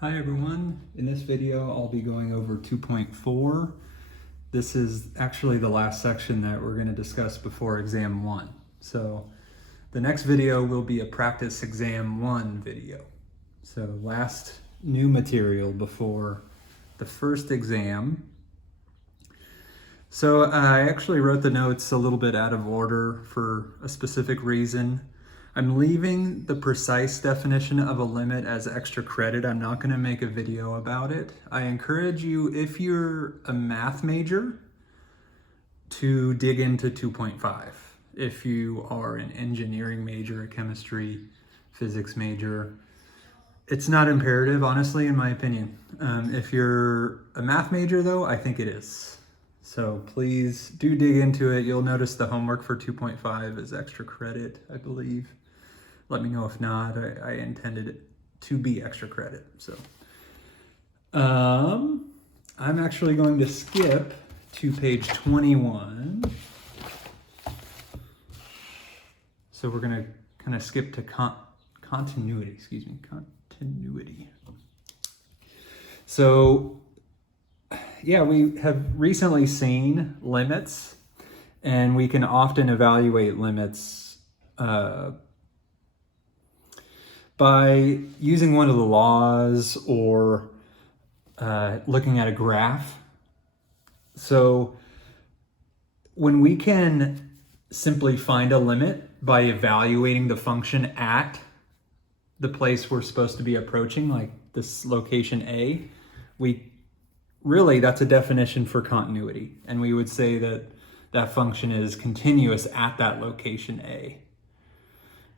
Hi everyone, in this video I'll be going over 2.4. This is actually the last section that we're going to discuss before exam 1. So the next video will be a practice exam 1 video. So last new material before the first exam. So I actually wrote the notes a little bit out of order for a specific reason. I'm leaving the precise definition of a limit as extra credit. I'm not going to make a video about it. I encourage you, if you're a math major, to dig into 2.5. If you are an engineering major, a chemistry, physics major, it's not imperative, honestly, in my opinion. If you're a math major, though, I think it is. So please do dig into it. You'll notice the homework for 2.5 is extra credit, I believe. Let me know if not. I intended it to be extra credit. So I'm actually going to skip to page 21. So we're going to kind of skip to continuity. So yeah, we have recently seen limits, and we can often evaluate limits by using one of the laws or looking at a graph. So when we can simply find a limit by evaluating the function at the place we're supposed to be approaching, like this location A, that's a definition for continuity. And we would say that that function is continuous at that location A.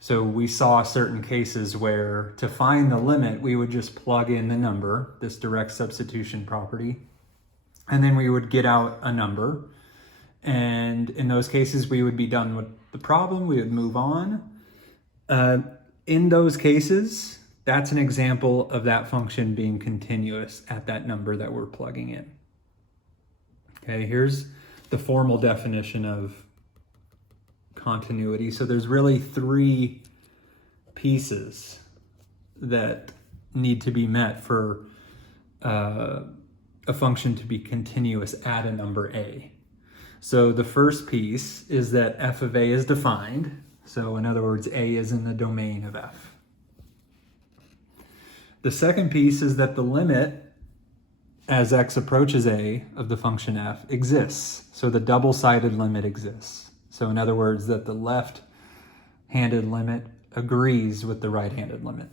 So we saw certain cases where to find the limit, we would just plug in the number, this direct substitution property, and then we would get out a number. And in those cases, we would be done with the problem. We would move on. In those cases, that's an example of that function being continuous at that number that we're plugging in. Okay, here's the formal definition of continuity. So there's really three pieces that need to be met for a function to be continuous at a number A. So the first piece is that f of A is defined. So in other words, A is in the domain of f. The second piece is that the limit as x approaches A of the function f exists. So the double-sided limit exists. So in other words, that the left-handed limit agrees with the right-handed limit.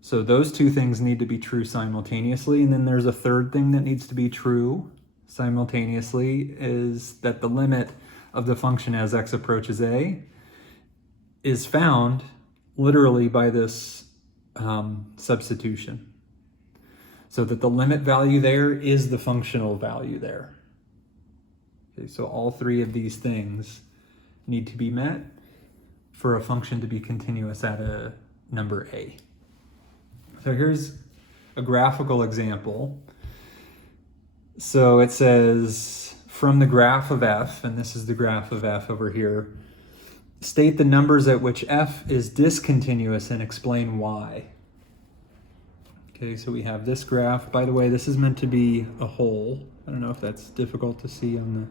So those two things need to be true simultaneously. And then there's a third thing that needs to be true simultaneously, is that the limit of the function as x approaches A is found literally by this substitution. So that the limit value there is the functional value there. Okay, so all three of these things need to be met for a function to be continuous at a number A. So here's a graphical example. So it says, from the graph of f, and this is the graph of f over here, state the numbers at which f is discontinuous and explain why. Okay, so we have this graph. By the way, this is meant to be a whole. I don't know if that's difficult to see on the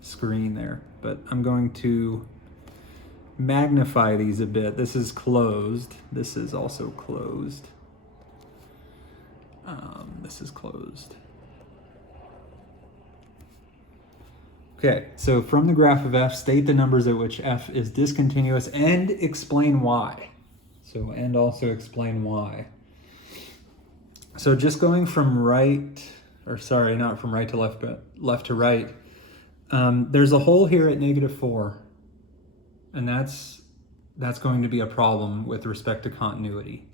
screen there, but I'm going to magnify these a bit. This is closed. This is also closed. This is closed. Okay, so from the graph of f, state the numbers at which f is discontinuous and explain why. So, and also explain why. So just going from right, or sorry, not from right to left, but left to right, there's a hole here at -4, and that's going to be a problem with respect to continuity,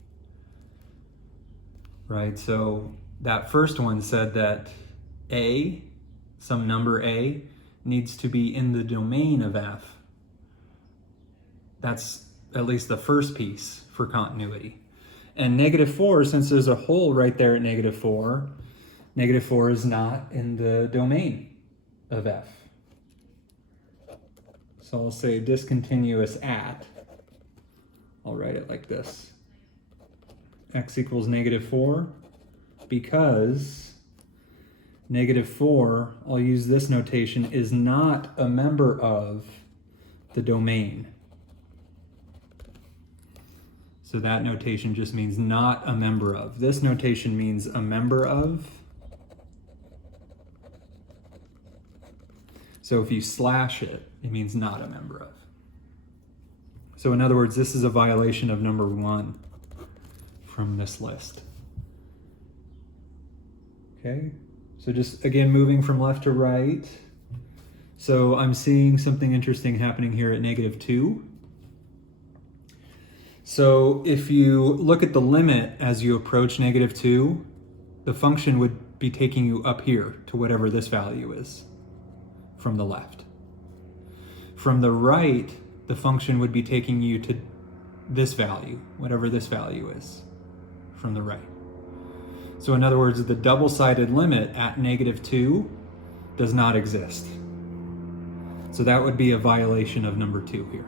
right? So that first one said that A, some number A, needs to be in the domain of f. That's at least the first piece for continuity. And -4, since there's a hole right there at -4, -4 is not in the domain of f. So I'll say discontinuous at, I'll write it like this. x equals -4 because -4, I'll use this notation, is not a member of the domain. So that notation just means not a member of. This notation means a member of. So if you slash it, it means not a member of. So in other words, this is a violation of number 1 from this list. Okay, so just again moving from left to right. So I'm seeing something interesting happening here at -2. So if you look at the limit as you approach -2, the function would be taking you up here to whatever this value is from the left. From the right, the function would be taking you to this value, whatever this value is from the right. So in other words, the double-sided limit at -2 does not exist. So that would be a violation of number 2 here.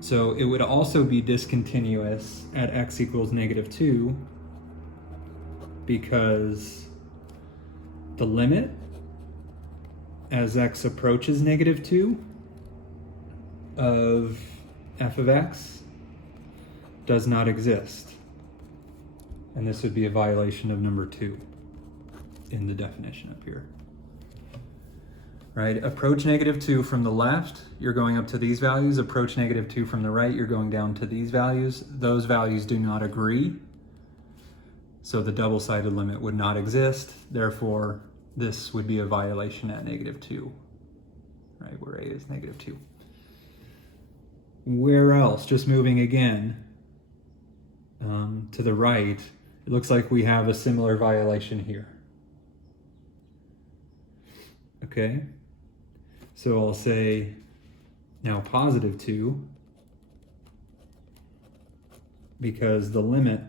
So it would also be discontinuous at x equals -2 because the limit as x approaches -2 of f of x does not exist. And this would be a violation of number 2 in the definition up here. Right, approach -2 from the left, you're going up to these values. Approach -2 from the right, you're going down to these values. Those values do not agree. So the double-sided limit would not exist. Therefore, this would be a violation at -2, right, where a is -2. Where else? Just moving again to the right, it looks like we have a similar violation here. Okay, so I'll say now +2 because the limit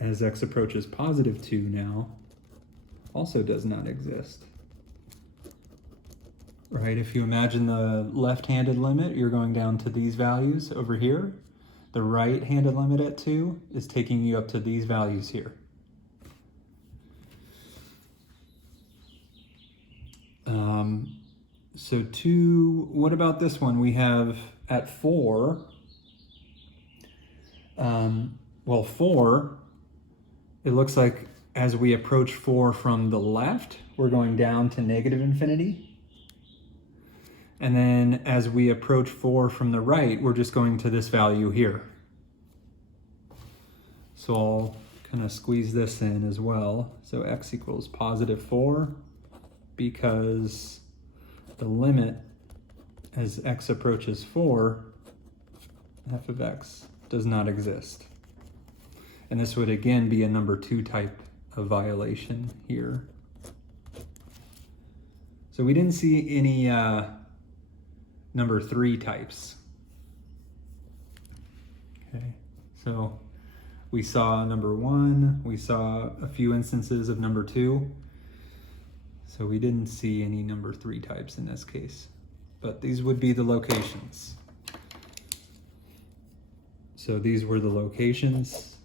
as x approaches +2 now also does not exist. Right, if you imagine the left-handed limit, you're going down to these values over here. The right-handed limit at 2 is taking you up to these values here. So 2, what about this one? We have at 4, well 4, it looks like as we approach 4 from the left, we're going down to -infinity. And then as we approach 4 from the right, we're just going to this value here. So I'll kind of squeeze this in as well. So x equals +4 because the limit as x approaches 4, f of x does not exist. And this would again be a number 2 type of violation here. So we didn't see any number 3 types. Okay, so we saw number 1, we saw a few instances of number 2. So we didn't see any number 3 types in this case, but these would be the locations. So these were the locations.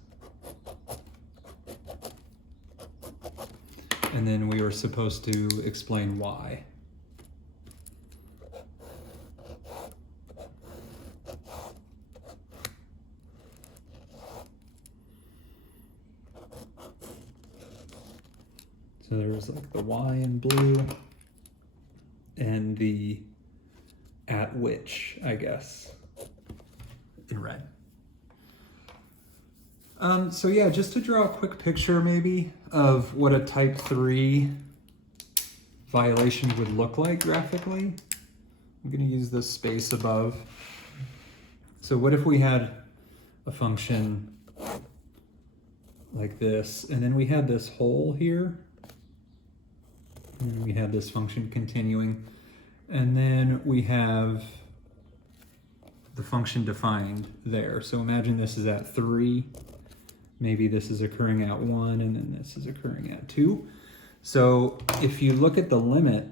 And then we were supposed to explain why. So there was like the y in blue and the at which, I guess, in red. So yeah, just to draw a quick picture maybe of what a type 3 violation would look like graphically. I'm going to use this space above. So what if we had a function like this, and then we had this hole here, and we had this function continuing, and then we have the function defined there. So imagine this is at 3. Maybe this is occurring at 1, and then this is occurring at 2. So if you look at the limit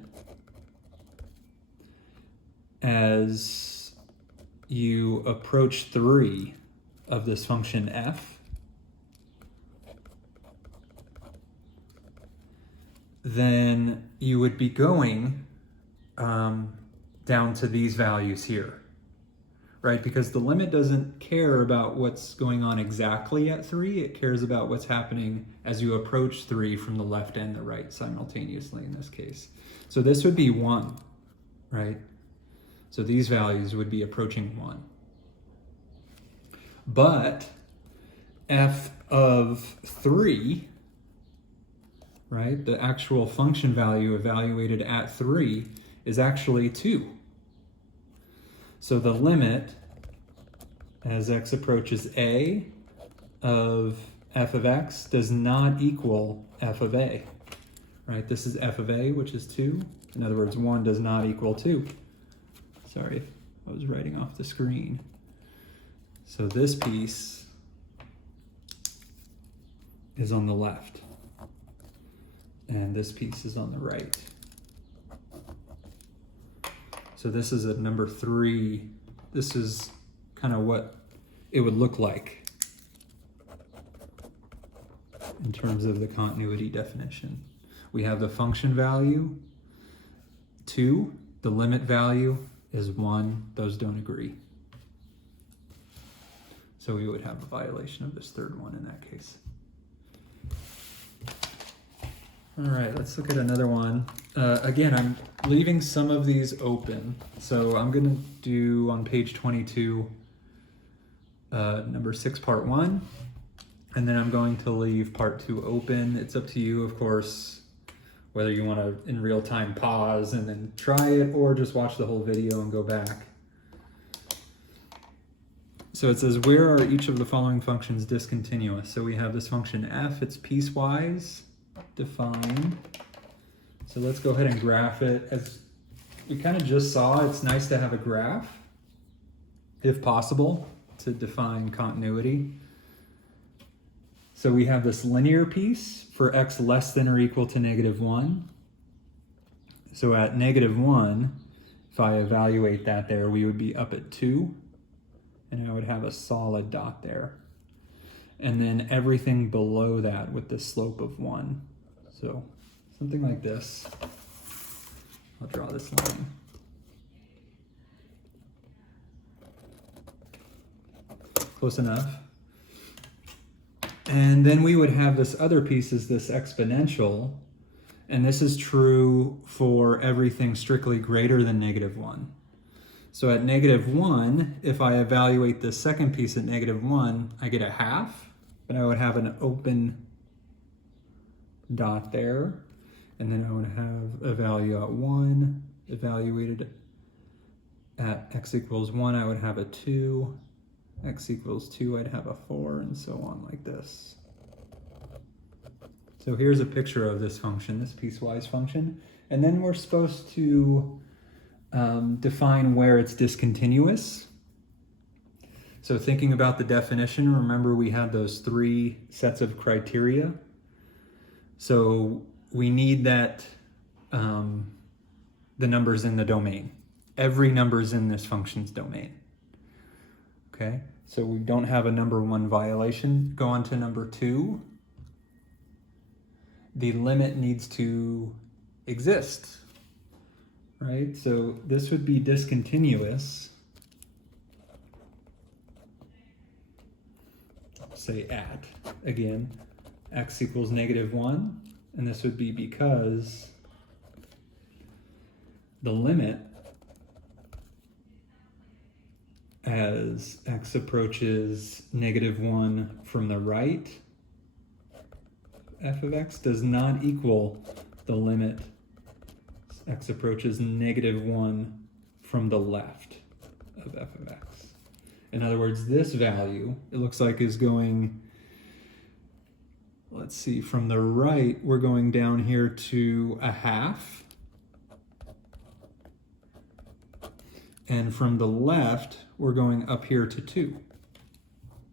as you approach 3, of this function f, then you would be going down to these values here, right? Because the limit doesn't care about what's going on exactly at 3, it cares about what's happening as you approach 3 from the left and the right simultaneously in this case. So this would be 1, right? So these values would be approaching 1. But f of 3, right, the actual function value evaluated at 3 is actually 2. So the limit as x approaches a of f of x does not equal f of a, right? This is f of a, which is 2. In other words, 1 does not equal 2. Sorry, I was writing off the screen. So this piece is on the left, and this piece is on the right. So this is a number 3. This is kind of what it would look like in terms of the continuity definition. We have the function value, 2. The limit value is 1. Those don't agree. So we would have a violation of this third one in that case. All right, let's look at another one. Again, I'm leaving some of these open. So I'm gonna do on page 22, number 6, part 1. And then I'm going to leave part 2 open. It's up to you, of course, whether you wanna in real time pause and then try it or just watch the whole video and go back. So it says, where are each of the following functions discontinuous? So we have this function f, it's piecewise defined. So let's go ahead and graph it. As we kind of just saw, it's nice to have a graph, if possible, to define continuity. So we have this linear piece for x less than or equal to -1. So at -1, if I evaluate that there, we would be up at 2. And I would have a solid dot there. And then everything below that with the slope of 1. So something like this. I'll draw this line. Close enough. And then we would have this other piece is this exponential. And this is true for everything strictly greater than -1. So at -1, if I evaluate the second piece at -1, I get a half, but I would have an open dot there. And then I would have a value at 1, evaluated at x equals 1, I would have a 2, x equals 2, I'd have a 4, and so on like this. So here's a picture of this function, this piecewise function. And then we're supposed to define where it's discontinuous. So thinking about the definition, remember we had those 3 sets of criteria. So we need that the numbers in the domain. Every number is in this function's domain. Okay, so we don't have a number 1 violation. Go on to number 2. The limit needs to exist. Right, so this would be discontinuous, say at, again, x equals -1, and this would be because the limit as x approaches -1 from the right, f of x does not equal the limit x approaches -1 from the left of f of x. In other words, this value, it looks like is going, let's see, from the right, we're going down here to a half. And from the left, we're going up here to 2.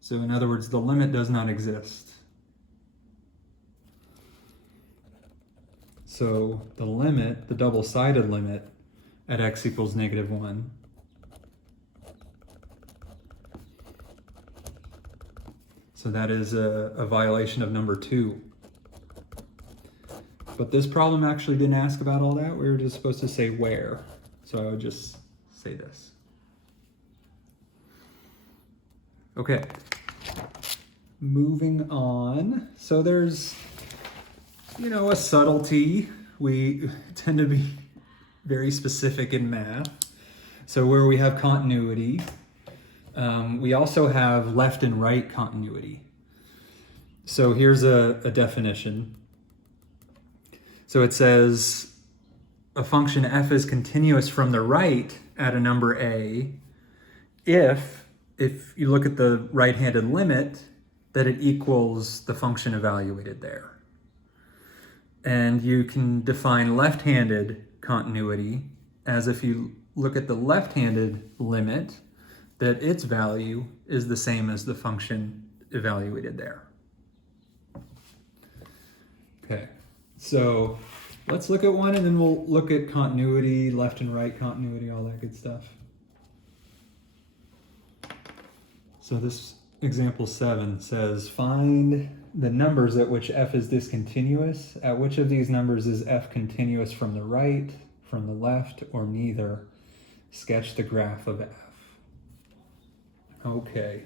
So in other words, the limit does not exist. So the limit, the double-sided limit at x equals -1 So that is a violation of number 2. But this problem actually didn't ask about all that. We were just supposed to say where. So I would just say this. Okay. Moving on. So there's, a subtlety. We tend to be very specific in math. So where we have continuity, we also have left and right continuity. So here's a definition. So it says a function f is continuous from the right at a number a if you look at the right-handed limit, that it equals the function evaluated there. And you can define left-handed continuity as if you look at the left-handed limit, that its value is the same as the function evaluated there. Okay, so let's look at one and then we'll look at continuity, left and right continuity, all that good stuff. So this example 7 says, find the numbers at which f is discontinuous. At which of these numbers is f continuous from the right, from the left, or neither? Sketch the graph of f. Okay,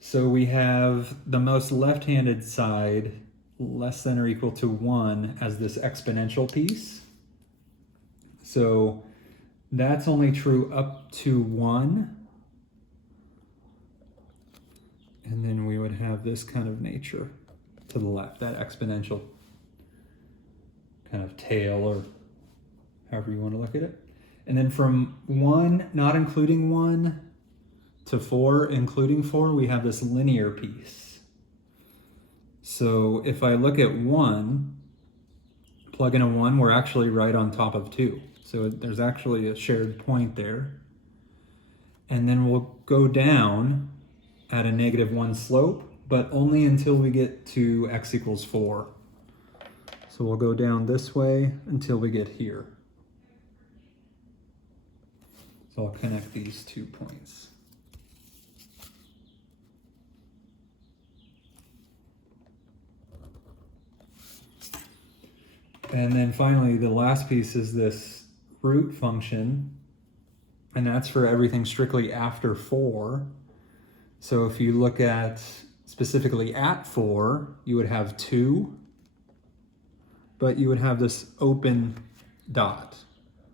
so we have the most left-handed side less than or equal to 1 as this exponential piece. So that's only true up to 1. And then we would have this kind of nature to the left, that exponential kind of tail, or however you want to look at it. And then from 1, not including 1, to 4, including 4, we have this linear piece. So if I look at 1, plug in a 1, we're actually right on top of 2. So there's actually a shared point there. And then we'll go down at a -1 slope, but only until we get to x equals 4. So we'll go down this way until we get here. So I'll connect these 2 points. And then finally, the last piece is this root function, and that's for everything strictly after 4. So if you look at specifically at 4, you would have 2, but you would have this open dot,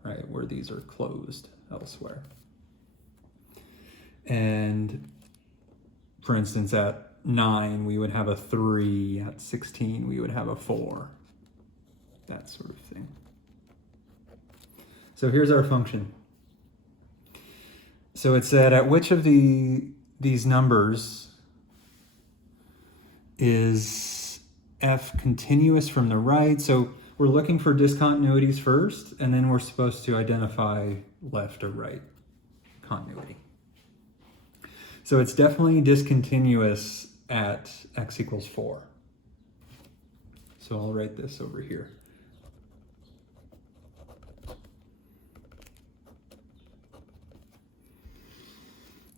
right, where these are closed elsewhere. And for instance, at 9, we would have a 3, at 16, we would have a 4, that sort of thing. So here's our function. So it said at which of these numbers is f continuous from the right? So we're looking for discontinuities first, and then we're supposed to identify left or right continuity. So it's definitely discontinuous at x equals 4. So I'll write this over here.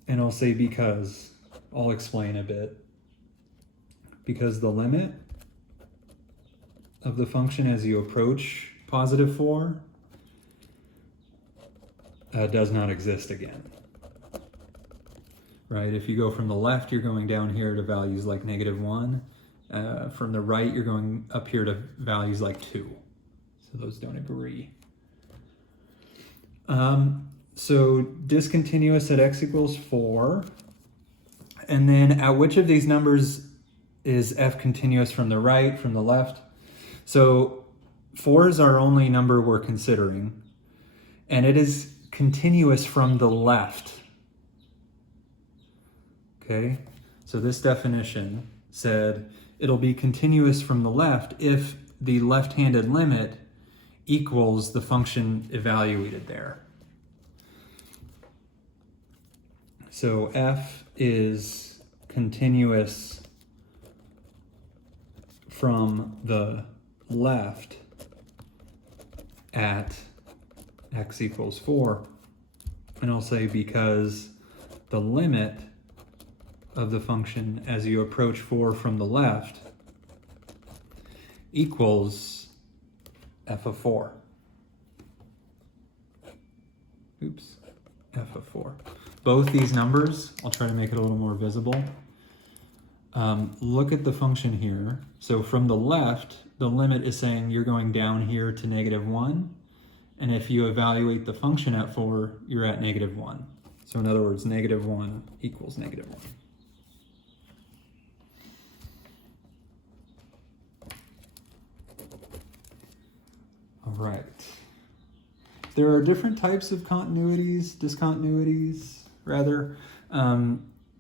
And I'll say because. I'll explain a bit. Because the limit of the function as you approach positive 4 does not exist again. Right? If you go from the left, you're going down here to values like -1. From the right, you're going up here to values like 2. So those don't agree. So discontinuous at x equals 4. And then at which of these numbers is f continuous from the right, from the left? So 4 is our only number we're considering, and it is continuous from the left. Okay, so this definition said it'll be continuous from the left if the left-handed limit equals the function evaluated there. So f is continuous from the left at x equals 4. And I'll say because the limit of the function as you approach 4 from the left equals f of 4. Oops, f of 4. Both these numbers, I'll try to make it a little more visible. Look at the function here. So from the left, the limit is saying you're going down here to -1. And if you evaluate the function at 4, you're at -1. So in other words, -1 equals -1. All right. There are different types of discontinuities, rather.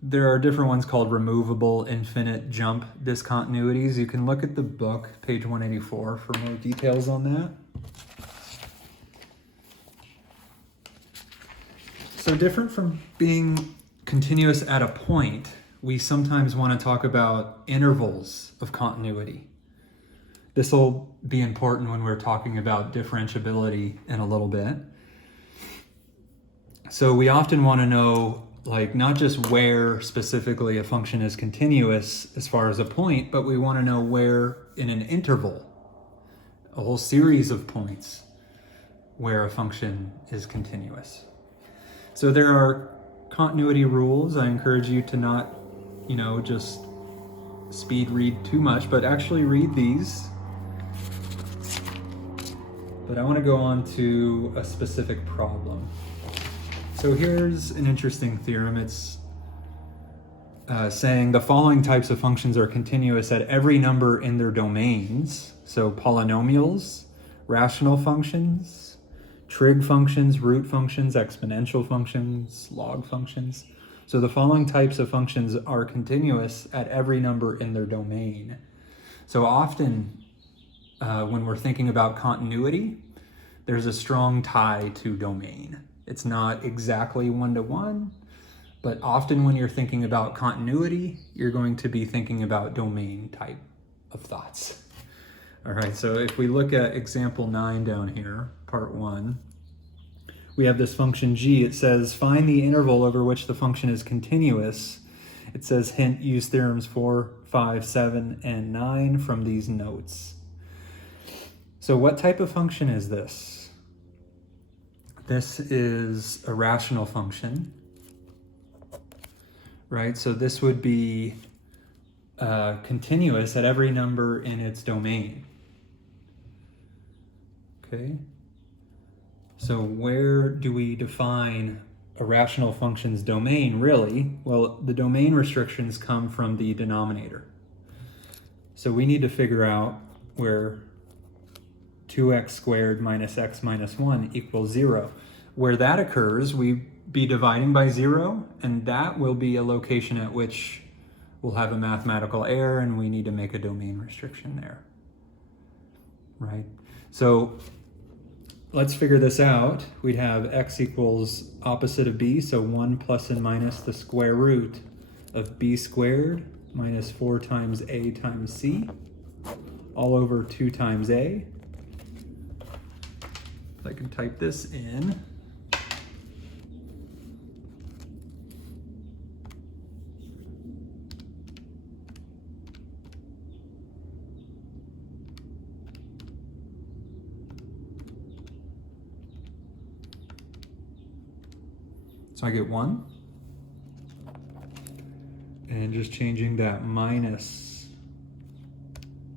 There are different ones called removable infinite jump discontinuities. You can look at the book, page 184, for more details on that. So different from being continuous at a point, we sometimes want to talk about intervals of continuity. This will be important when we're talking about differentiability in a little bit. So we often want to know, like, not just where specifically a function is continuous as far as a point, but we want to know where in an interval, a whole series of points where a function is continuous. So there are continuity rules. I encourage you to not, just speed read too much, but actually read these. But I want to go on to a specific problem. So here's an interesting theorem. It's saying the following types of functions are continuous at every number in their domains. So polynomials, rational functions, trig functions, root functions, exponential functions, log functions. So the following types of functions are continuous at every number in their domain. So often when we're thinking about continuity, there's a strong tie to domain. It's not exactly one-to-one, but often when you're thinking about continuity, you're going to be thinking about domain type of thoughts. All right, so if we look at example 9 down here, part 1, we have this function g. It says, find the interval over which the function is continuous. It says, hint, use theorems 4, 5, 7, and 9 from these notes. So what type of function is this? This is a rational function, right? So this would be continuous at every number in its domain. Okay. So where do we define a rational function's domain, really? Well, the domain restrictions come from the denominator. So we need to figure out where 2x squared minus x minus 1 equals 0. Where that occurs, we be dividing by 0, and that will be a location at which we'll have a mathematical error, and we need to make a domain restriction there, right? So let's figure this out. We'd have x equals opposite of b, so 1 plus and minus the square root of b squared minus 4 times a times c, all over 2 times a. I can type this in. So I get 1. And just changing that minus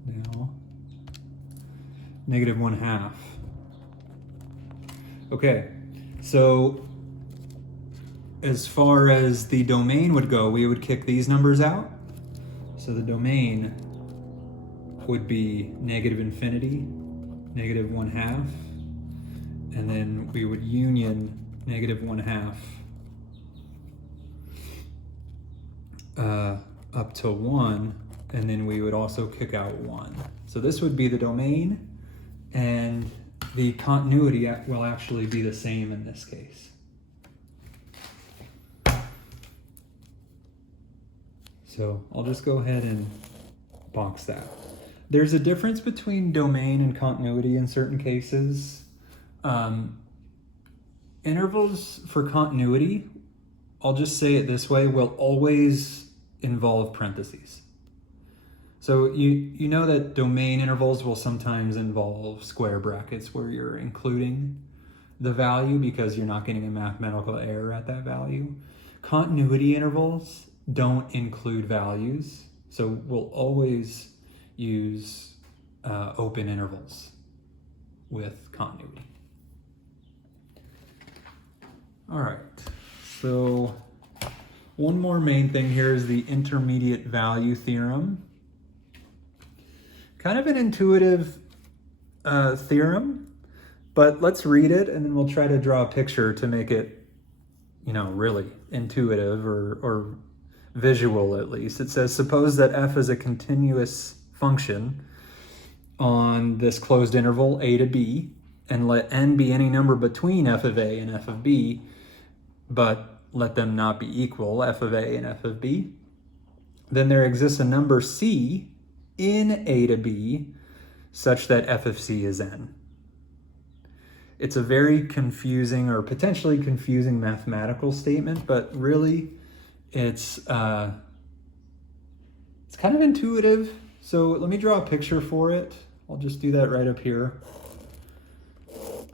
now, -1/2. Okay, so as far as the domain would go, we would kick these numbers out. So the domain would be -∞, -1/2, and then we would union -1/2 up to 1, and then we would also kick out 1. So this would be the domain, and the continuity will actually be the same in this case. So I'll just go ahead and box that. There's a difference between domain and continuity in certain cases. Intervals for continuity, I'll just say it this way, will always involve parentheses. So you know that domain intervals will sometimes involve square brackets where you're including the value because you're not getting a mathematical error at that value. Continuity intervals don't include values, so we'll always use open intervals with continuity. All right, so one more main thing here is the intermediate value theorem. Kind of an intuitive theorem, but let's read it and then we'll try to draw a picture to make it, really intuitive or visual at least. It says, suppose that f is a continuous function on this closed interval a to b, and let n be any number between f of a and f of b, but let them not be equal, f of a and f of b. Then there exists a number c in a to b such that f of c is n. It's a very confusing or potentially confusing mathematical statement, but really it's kind of intuitive. So let me draw a picture for it. I'll just do that right up here.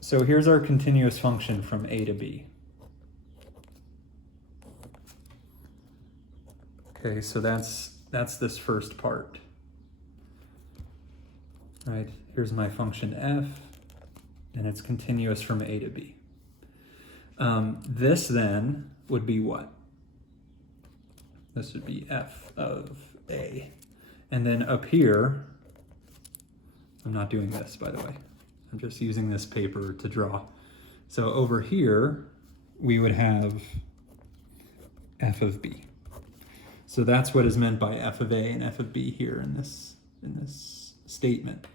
So here's our continuous function from a to b. Okay, so that's this first part. Right, here's my function f, and it's continuous from a to b. This then would be what? This would be f of a. And then up here, I'm not doing this, by the way. I'm just using this paper to draw. So over here, we would have f of b. So that's what is meant by f of a and f of b here in this statement.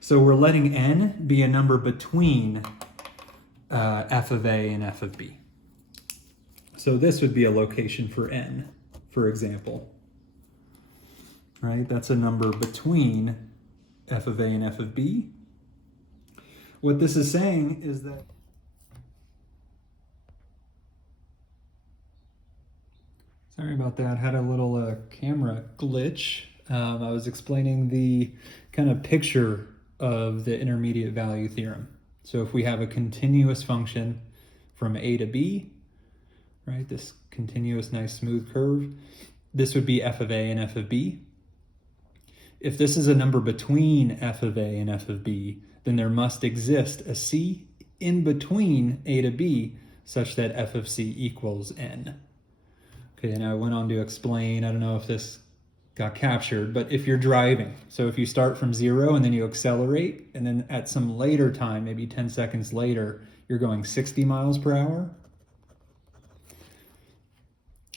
So we're letting n be a number between f of a and f of b. So this would be a location for n, for example. Right? That's a number between f of a and f of b. What this is saying is that sorry about that, had a little camera glitch. I was explaining the kind of picture of the intermediate value theorem. So if we have a continuous function from a to b, right, this continuous nice smooth curve, this would be f of a and f of b. If this is a number between f of a and f of b, then there must exist a c in between a to b such that f of c equals n. Okay, and I went on to explain, I don't know if this got captured, but if you're driving, so if you start from 0 and then you accelerate, and then at some later time, maybe 10 seconds later, you're going 60 miles per hour,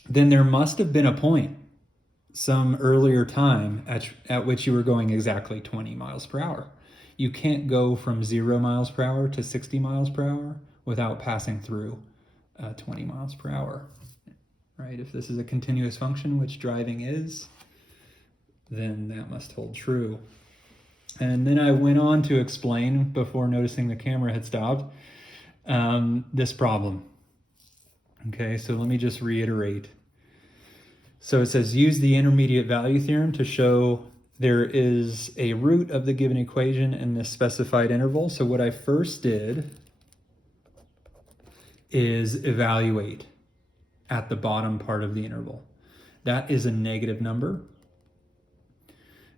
then there must have been a point, some earlier time at which you were going exactly 20 miles per hour. You can't go from 0 miles per hour to 60 miles per hour without passing through 20 miles per hour. Right? If this is a continuous function, which driving is, then that must hold true. And then I went on to explain, before noticing the camera had stopped, this problem. Okay, so let me just reiterate. So it says, use the intermediate value theorem to show there is a root of the given equation in this specified interval. So what I first did is evaluate at the bottom part of the interval. That is a negative number.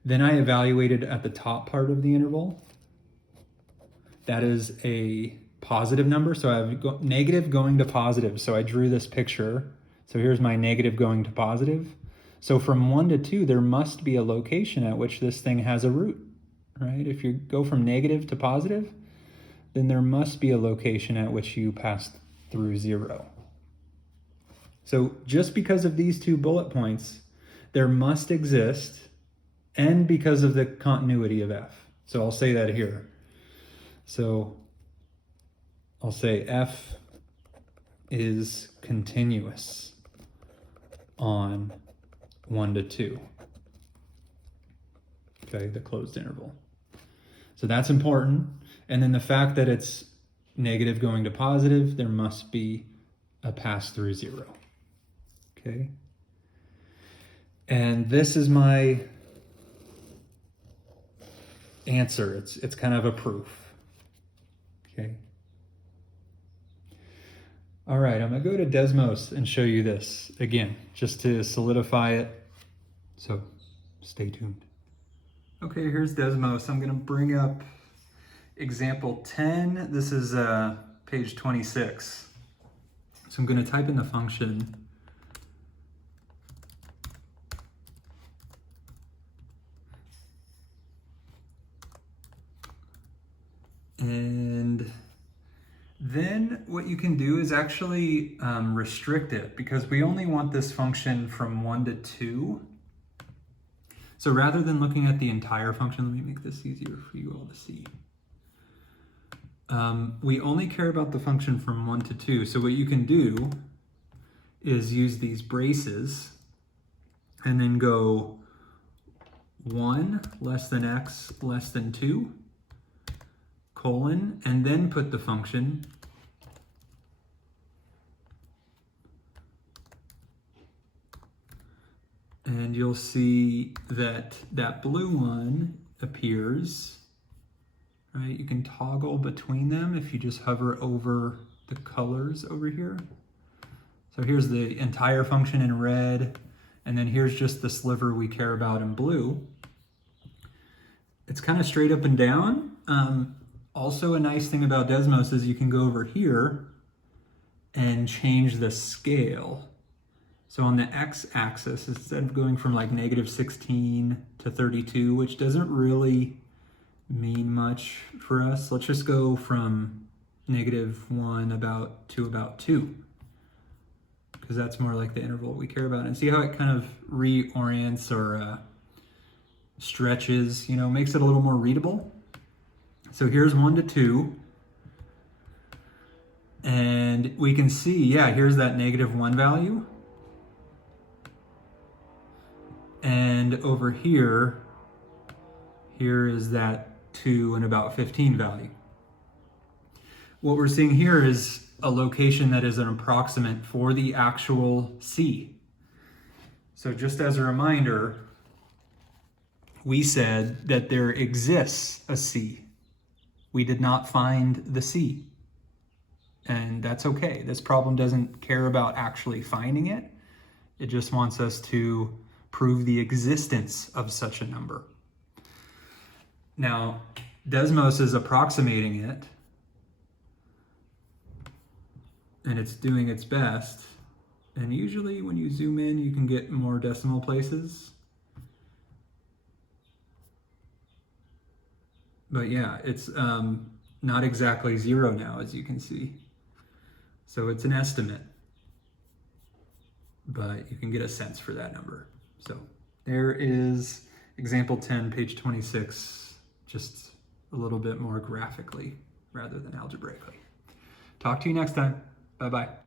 Then I evaluated at the top part of the interval. That is a positive number. So I have negative going to positive. So I drew this picture. So here's my negative going to positive. So from 1 to 2, there must be a location at which this thing has a root, right? If you go from negative to positive, then there must be a location at which you pass through 0. So just because of these 2 bullet points, there must exist n because of the continuity of f. So I'll say that here. So I'll say f is continuous on 1 to 2. Okay, the closed interval. So that's important. And then the fact that it's negative going to positive, there must be a pass through 0. Okay. And this is my answer. It's kind of a proof. Okay. All right, I'm gonna go to Desmos and show you this again, just to solidify it. So stay tuned. Okay, here's Desmos. I'm gonna bring up example 10. This is page 26. So I'm gonna type in the function. And then what you can do is actually restrict it, because we only want this function from 1 to 2. So rather than looking at the entire function, let me make this easier for you all to see. We only care about the function from 1 to 2. So what you can do is use these braces and then go 1 less than x less than 2, colon, and then put the function and you'll see that that blue one appears, right? You can toggle between them if you just hover over the colors over here. So here's the entire function in red, and then here's just the sliver we care about in blue. It's kind of straight up and down. Also, a nice thing about Desmos is you can go over here and change the scale. So on the x-axis, instead of going from like -16 to 32, which doesn't really mean much for us, let's just go from -1 to about 2, because that's more like the interval we care about. And see how it kind of reorients or stretches, you know, makes it a little more readable. So here's 1 to 2. And we can see, yeah, here's that -1 value. And over here, here is that 2 and about 15 value. What we're seeing here is a location that is an approximate for the actual C. So just as a reminder, we said that there exists a C. We did not find the C. And that's okay. This problem doesn't care about actually finding it. It just wants us to prove the existence of such a number. Now, Desmos is approximating it, and it's doing its best. And usually when you zoom in, you can get more decimal places. But yeah, it's not exactly 0 now, as you can see. So it's an estimate, but you can get a sense for that number. So there is example 10, page 26, just a little bit more graphically rather than algebraically. Talk to you next time. Bye-bye.